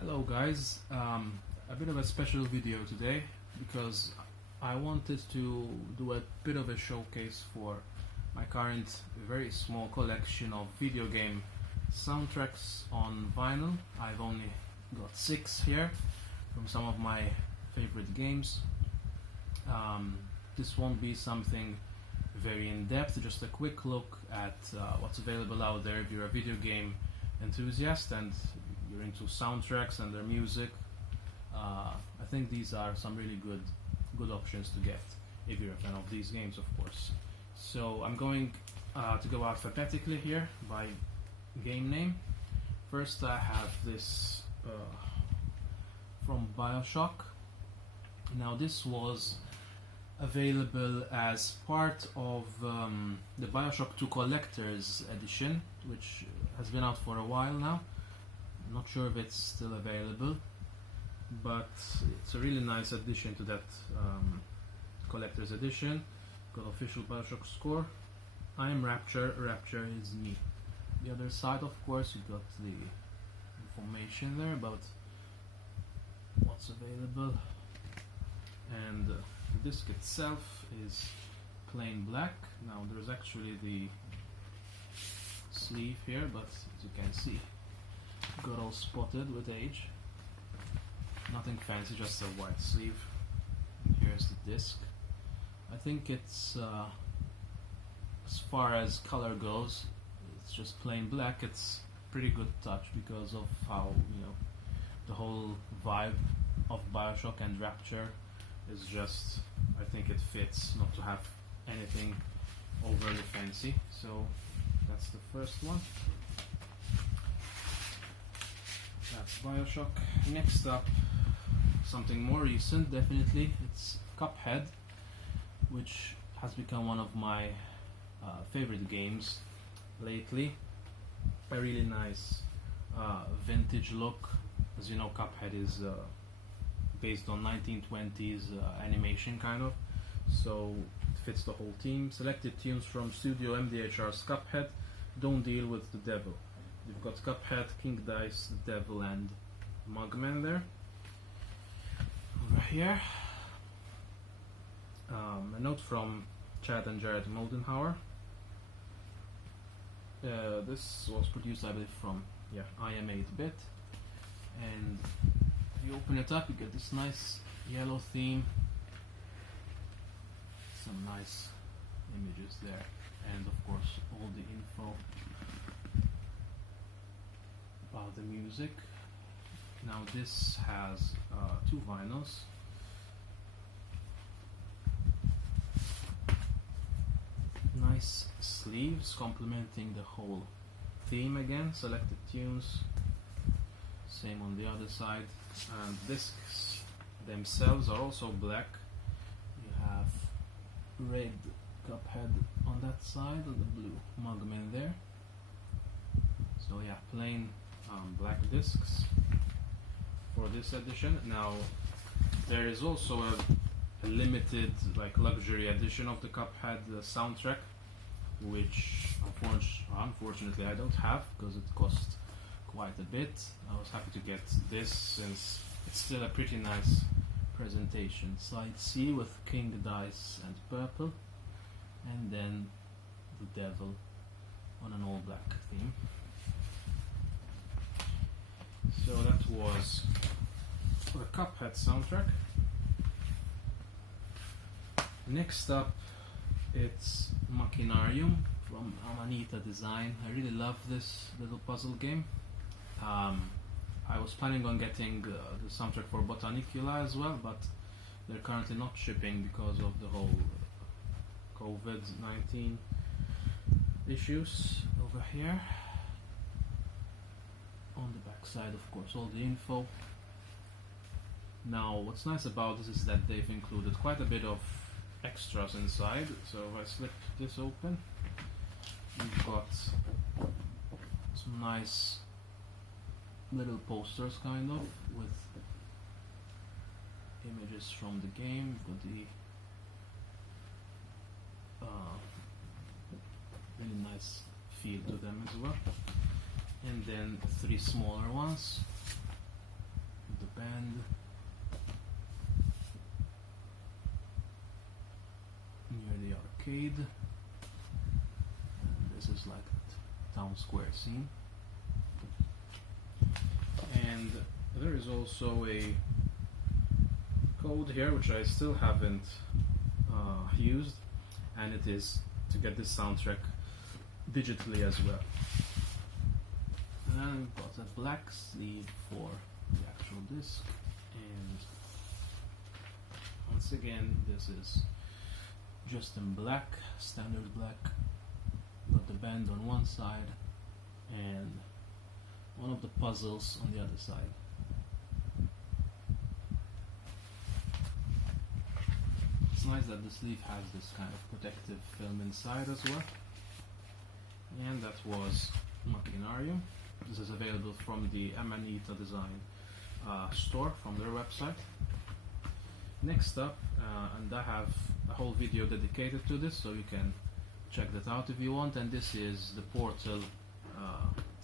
Hello guys, a bit of a special video today because I wanted to do a bit of a showcase for my current very small collection of video game soundtracks on vinyl. I've only got 6 here from some of my favorite games. This won't be something very in-depth, just a quick look at what's available out there if you're a video game enthusiast and you're into soundtracks and their music. I think these are some really good options to get if you're a fan of these games, of course. So I'm going to go alphabetically here by game name. First I have this from Bioshock. Now this was available as part of the Bioshock 2 Collector's Edition, which has been out for a while now. I'm not sure if it's still available, but it's a really nice addition to that Collector's Edition. Got official Bioshock score. I am Rapture, Rapture is me. The other side, of course, you got the information there about what's available, and the disc itself is plain black. Now there's actually the sleeve here, but as you can see, got all spotted with age. Nothing fancy, just a white sleeve. Here's the disc. I think it's as far as color goes, it's just plain black. It's pretty good touch because of how, the whole vibe of Bioshock and Rapture is just, I think it fits not to have anything overly fancy. So that's the first one. That's Bioshock. Next up, something more recent, definitely. It's Cuphead, which has become one of my favorite games lately. A really nice vintage look. As you know, Cuphead is based on 1920s animation, kind of. So it fits the whole theme. Selected tunes from Studio MDHR's Cuphead. Don't deal with the devil. You've got Cuphead, King Dice, the Devil, and Mugman there. Over here, a note from Chad and Jared Moldenhauer. This was produced, I believe, from I Am 8-Bit. And if you open it up, you get this nice yellow theme. Some nice images there, and of course all the info about the music. Now this has 2 vinyls. Nice sleeves complementing the whole theme again. Selected tunes. Same on the other side. And discs themselves are also black. You have red Cuphead on that side and the blue Mugman there. So yeah, plain black discs for this edition. Now there is also a limited, luxury edition of the Cuphead soundtrack, which unfortunately I don't have because it cost quite a bit. I was happy to get this since it's still a pretty nice presentation. Side C with King Dice and purple, and then the devil on an all black theme. So that was the Cuphead soundtrack. Next up, it's Machinarium from Amanita Design. I really love this little puzzle game. I was planning on getting the soundtrack for Botanicula as well, but they're currently not shipping because of the whole COVID-19 issues. Over here, on the back side, of course, all the info. Now what's nice about this is that they've included quite a bit of extras inside. So if I slip this open, you've got some nice little posters, kind of, with images from the game. You've got the really nice feel to them as well, and then 3 smaller ones. arcade. And this is like a town square scene. And there is also a code here which I still haven't used, and it is to get this soundtrack digitally as well. And then we've got a black sleeve for the actual disc, and once again this is just in black, standard black. Got the band on one side and one of the puzzles on the other side. It's nice that the sleeve has this kind of protective film inside as well. And that was Machinarium. This is available from the Amanita Design store from their website. Next up, and I have a whole video dedicated to this, so you can check that out if you want. And this is the Portal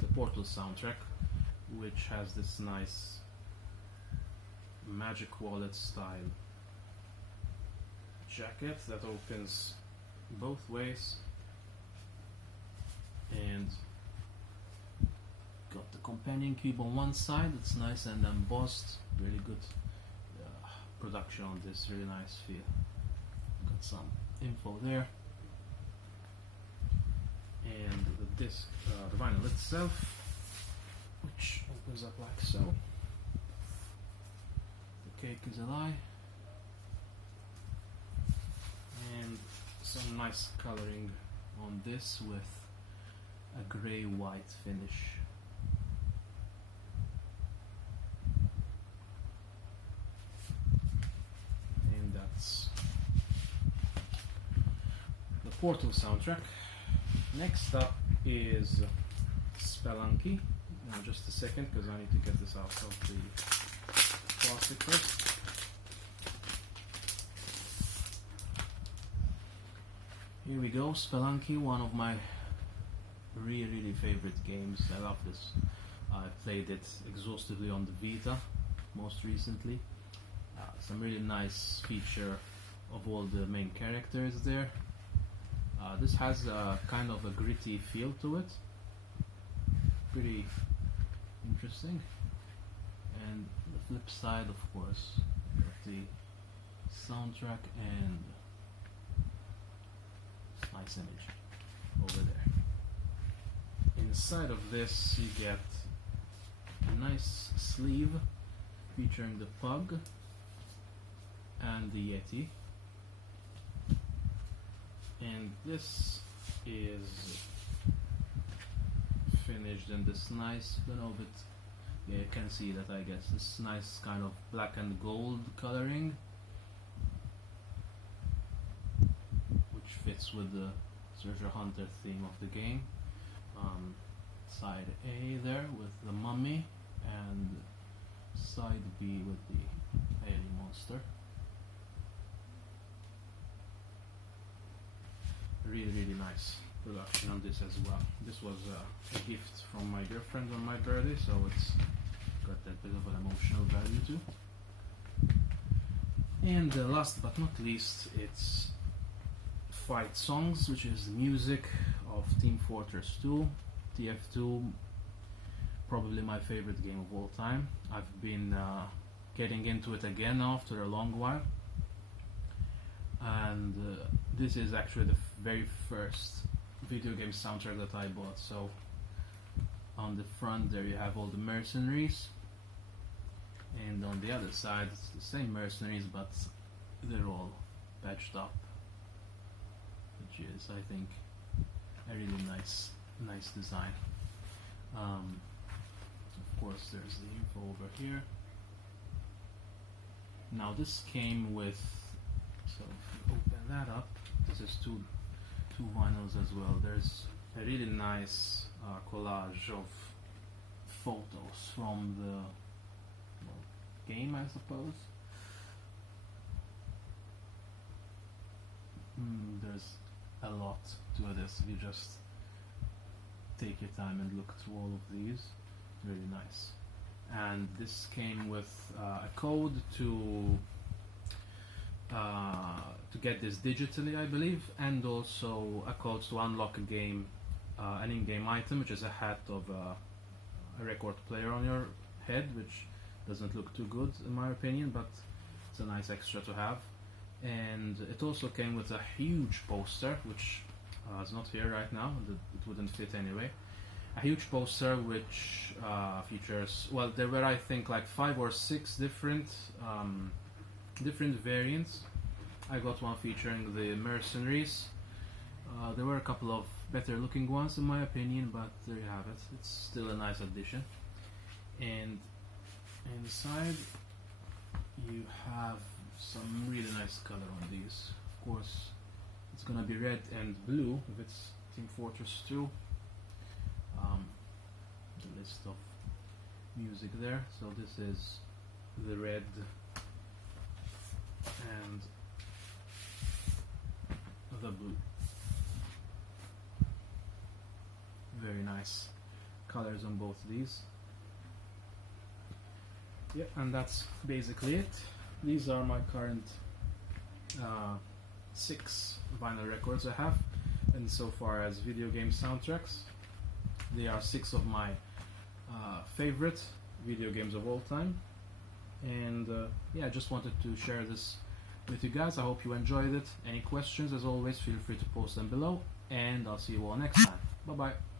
soundtrack, which has this nice Magic Wallet style jacket that opens both ways, and got the companion cube on one side. It's nice and embossed, really good production on this, really nice feel. Got some info there, and the disc, the vinyl itself, which opens up like so. The cake is a lie, and some nice coloring on this with a grey-white finish. And that's the Portal soundtrack. Next up is Spelunky. Now just a second, because I need to get this out of the plastic first. Here we go, Spelunky, one of my really favorite games. I love this. I played it exhaustively on the Vita most recently. Some really nice feature of all the main characters there. This has a kind of a gritty feel to it. Pretty interesting. And the flip side, of course, got the soundtrack and nice image over there. Inside of this you get a nice sleeve featuring the pug and the Yeti, and this is finished in this nice, don't know if it, yeah, you can see that, I guess, this nice kind of black and gold coloring, which fits with the treasure hunter theme of the game. Side A there with the mummy, and side B with the alien monster. Really nice production on this as well. This was a gift from my girlfriend on my birthday, so it's got that bit of an emotional value too. And last but not least, it's Fight Songs, which is the music of Team Fortress 2, TF2, probably my favorite game of all time. I've been getting into it again after a long while, and this is actually the very first video game soundtrack that I bought. So on the front there you have all the mercenaries, and on the other side it's the same mercenaries, but they're all patched up, which is, I think, a really nice design. Of course there's the info over here. Now this came with, so if you open that up, this is two vinyls as well. There's a really nice collage of photos from the game, I suppose. There's a lot to this. You just take your time and look through all of these. Really nice. And this came with a code to to get this digitally, I believe, and also a code to unlock a game, an in-game item, which is a hat of a record player on your head, which doesn't look too good in my opinion, but it's a nice extra to have. And it also came with a huge poster, which is not here right now, it wouldn't fit anyway. A huge poster which features, well, there were I think like 5 or 6 different variants. I got one featuring the mercenaries. There were a couple of better looking ones in my opinion, but there you have it. It's still a nice addition. And inside you have some really nice color on these. Of course, it's gonna be red and blue if it's Team Fortress 2. The list of music there. So this is the red and the blue. Very nice colors on both these. Yeah, and that's basically it. These are my current 6 vinyl records I have, and so far as video game soundtracks, they are 6 of my favorite video games of all time. And yeah, I just wanted to share this with you guys. I hope you enjoyed it. Any questions, as always, feel free to post them below, and I'll see you all next time. Bye bye.